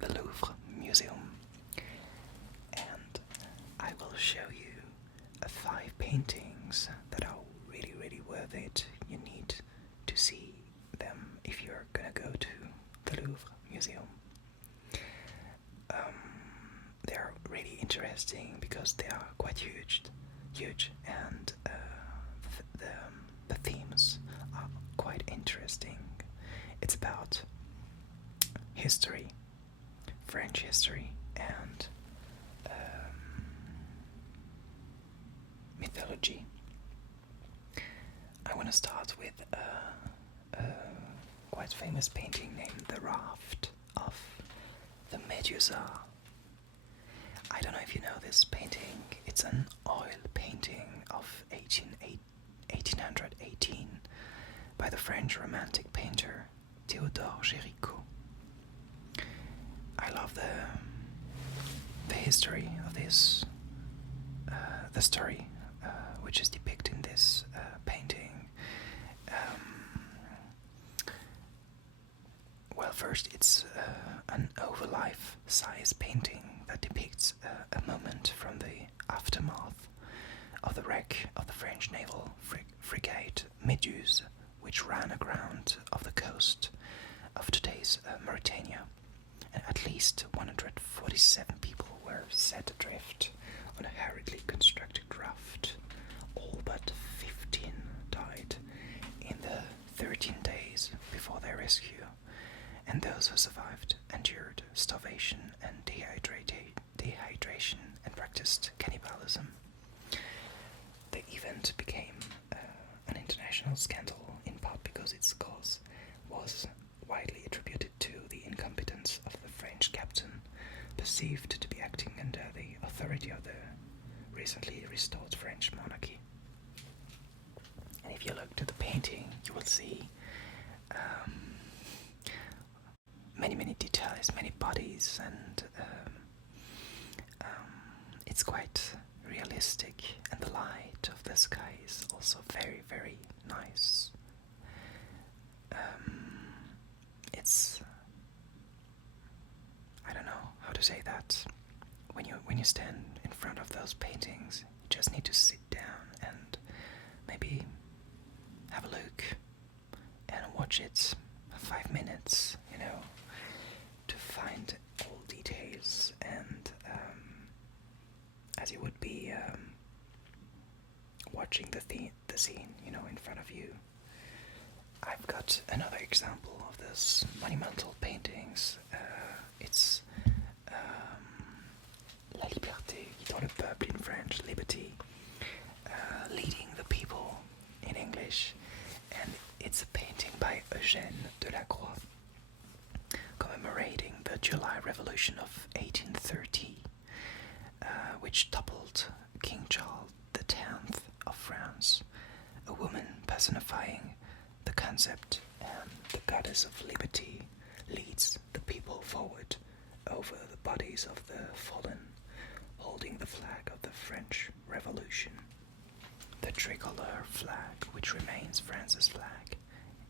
the Louvre Museum, and I will show you 5 paintings that are really, really worth it. You need to see them if you're gonna go to the Louvre Museum. They're really interesting because they are quite huge, and the themes are quite interesting. It's about history, French history, and mythology. I want to start with a quite famous painting named The Raft of the Medusa. I don't know if you know this painting. It's an oil painting of 1818 by the French romantic painter Théodore Géricault. I love the history of this, the story which is depicted in this painting. Well, first it's an over-life-size painting that depicts a moment from the aftermath of the wreck of the French naval frigate Méduse, which ran aground off the coast of today's Mauritania, and at least 147 people were set adrift on a hurriedly constructed raft. All but 15 died in the 13 days before their rescue, and those who survived endured starvation and dehydration and practiced cannibalism. The event became an international scandal, in part because its cause was widely attributed to the incompetence of the French captain, perceived to be acting under the authority of the recently restored French monarchy. And if you look to the painting, you will see many details, many bodies, and it's quite realistic, and the light of the sky is also very, very nice. It's, I don't know how to say that. When you stand in front of those paintings, you just need to sit down and maybe have a look and watch it 5 minutes, to find all details, and as you would be watching the scene, in front of you. I've got another example of this monumental paintings. It's La Liberté, dans le peuple in French, liberty, leading the people in English, and it's a painting by Eugène Delacroix, commemorating the July Revolution of 1830, which toppled King Charles X of France, a woman personifying the concept and the goddess of liberty leads the people forward over the bodies of the fallen, holding the flag of the French Revolution, the tricolor flag, which remains France's flag,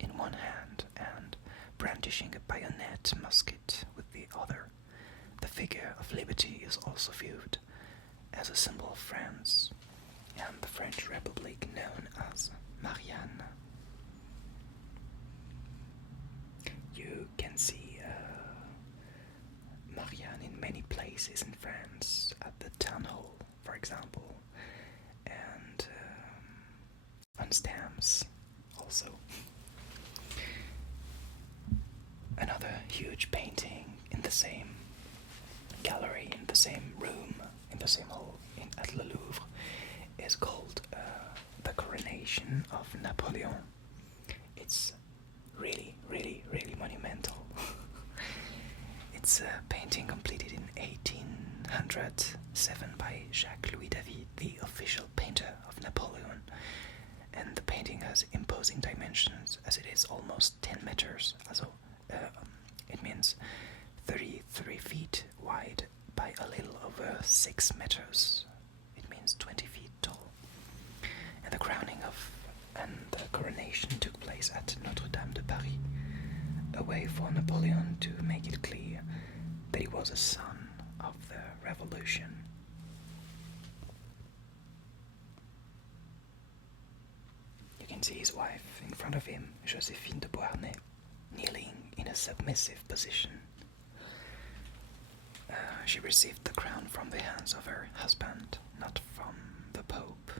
in one hand, and brandishing a bayonet musket with the other. The figure of liberty is also viewed as a symbol of France and the French Republic known as Marianne. You can see Marianne in many places in France, at the town hall, for example, and on stamps also. Another huge painting in the same gallery, in the same room, in the same hall at the Louvre is called the Coronation of Napoleon. It's really monumental. It's a painting completed in 1807 by Jacques-Louis David, the official painter of Napoleon, and the painting has imposing dimensions as it is almost 10 meters, it means 33 feet wide by a little over 6 meters. It means 20 feet tall. And the coronation took place at Notre Dame de Paris, a way for Napoleon to make it clear that he was a son of the revolution. You can see his wife in front of him, Joséphine de Beauharnais, kneeling in a submissive position. She received the crown from the hands of her husband, not from the Pope.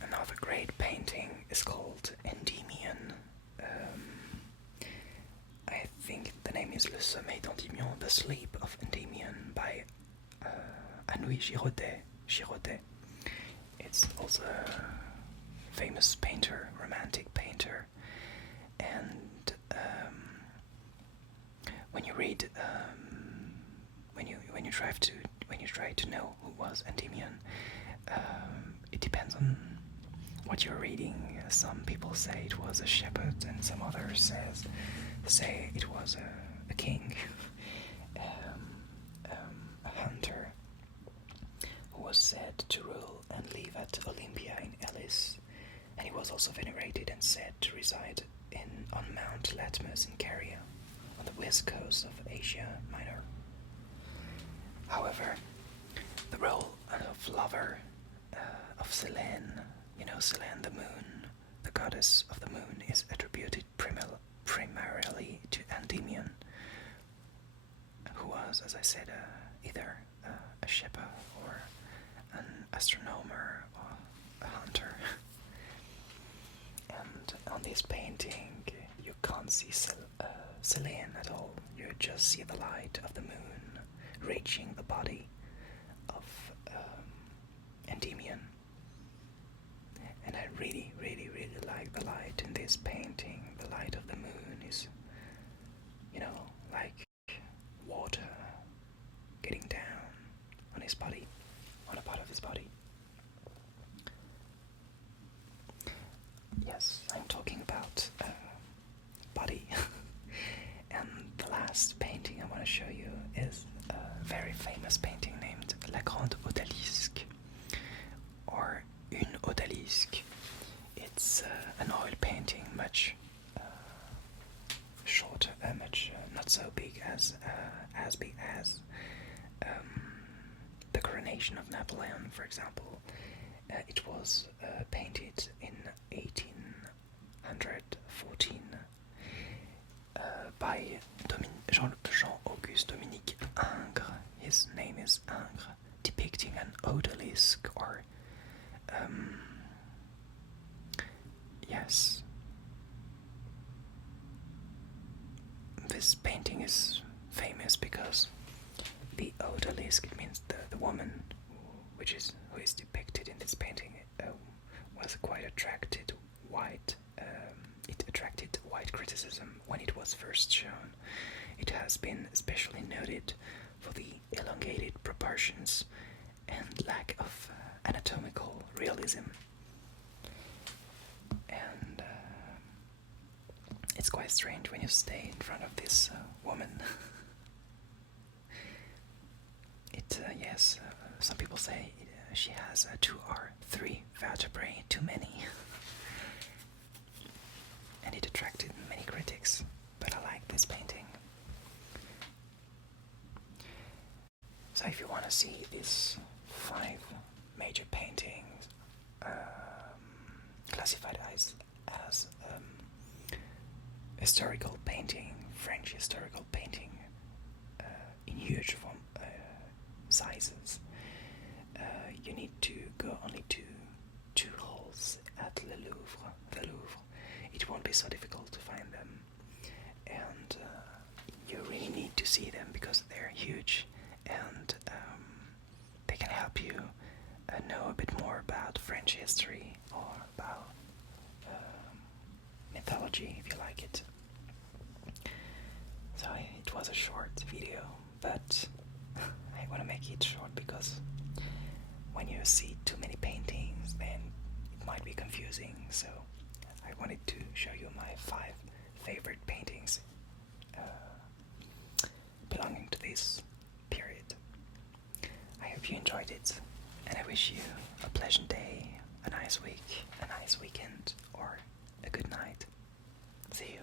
Another great painting is called Endymion. I think the name is Le Sommeil d'Endymion, The Sleep of Endymion by Anouilh Girodet. It's also a famous painter, romantic painter, and when you read, when you try to know who was Endymion, it depends on what you're reading. Some people say it was a shepherd, and some others say it was a king, a hunter who was said to rule and live at Olympia in Elis, and he was also venerated and said to reside on Mount Latmus in Caria, on the west coast of Asia Minor. However, the role of lover of Selene, Selene the moon, the goddess of the moon, is attributed primarily to Endymion, who was, as I said, either a shepherd or an astronomer or a hunter. And on this painting, you can't see Selene at all. You just see the light of the moon reaching the body of Endymion. And I really, really, really like the light in this painting. The light of the moon is, like water getting down on his body, on a part of his body. Yes, I'm talking about body. And the last painting I want to show you is a very famous painting named La Grande Odalisque, or Une Odalisque. It's an oil painting, much shorter, much not so big as the Coronation of Napoleon, for example. It was painted in 1814 by Jean-Auguste Dominique Ingres. His name is Ingres, depicting an odalisque, or yes. This painting is famous because the odalisque, it means the woman who is depicted in this painting, was quite attracted white. It attracted white criticism when it was first shown. It has been especially noted for the elongated proportions and lack of anatomical realism. And it's quite strange when you stay in front of this woman. Some people say she has 2 or 3 vertebrae too many. And it attracted many critics, but I like this painting. So if you want to see these 5 major paintings classified as historical painting, French historical painting, in huge sizes, you need to go only to 2 halls at the Louvre. It won't be so difficult to find them, and you really need to see them because they're huge, and they can help you know a bit more about French history, or about mythology, if you like it. So it was a short video, but I want to make it short because when you see too many paintings, then it might be confusing. So I wanted to show you my 5 favorite paintings it. And I wish you a pleasant day, a nice week, a nice weekend, or a good night. See you.